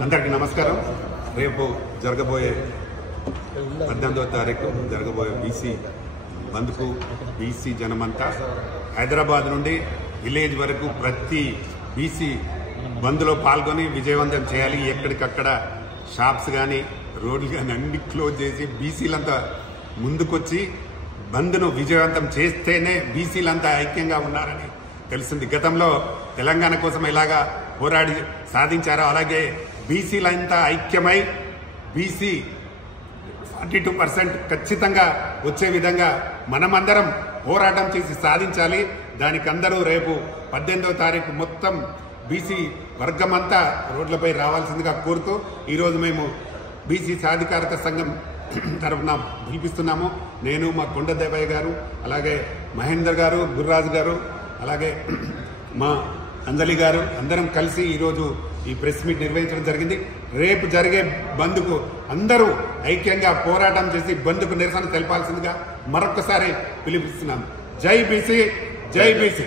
అందరికీ నమస్కారం. రేపు జరగబోయే 18వ తారీఖు జరగబోయే బీసీ బంద్కు బీసీ జనమంతా హైదరాబాద్ నుండి విలేజ్ వరకు ప్రతి బీసీ బంద్లో పాల్గొని విజయవంతం చేయాలి. ఎక్కడికక్కడ షాప్స్ కానీ రోడ్లు కానీ అన్ని క్లోజ్ చేసి బీసీలంతా ముందుకొచ్చి బంద్ను విజయవంతం చేస్తేనే బీసీలంతా ఐక్యంగా ఉన్నారని తెలిసింది. గతంలో తెలంగాణ కోసం ఎలాగా పోరాడి సాధించారో అలాగే బీసీలంతా ఐక్యమై బీసీ 42% ఖచ్చితంగా వచ్చే విధంగా మనమందరం పోరాటం చేసి సాధించాలి. దానికి అందరూ రేపు 18వ తారీఖు మొత్తం బీసీ వర్గమంతా రోడ్లపై రావాల్సిందిగా కోరుతూ ఈరోజు మేము బీసీ సాధికారత సంఘం తరఫున పిలిపిస్తున్నాము. నేను, మా కొండదేవయ్య గారు, అలాగే మహేందర్ గారు, గుర్రాజు గారు, అలాగే మా అంజలి గారు అందరం కలిసి ఈరోజు ఈ ప్రెస్ మీట్ నిర్వహించడం జరిగింది. రేపు జరిగే బంద్కు అందరూ ఐక్యంగా పోరాటం చేసి బంద్కు నిరసన తెలపాల్సిందిగా మరొకసారి పిలుపుస్తున్నాం. జై బీసీ, జై బీసీ.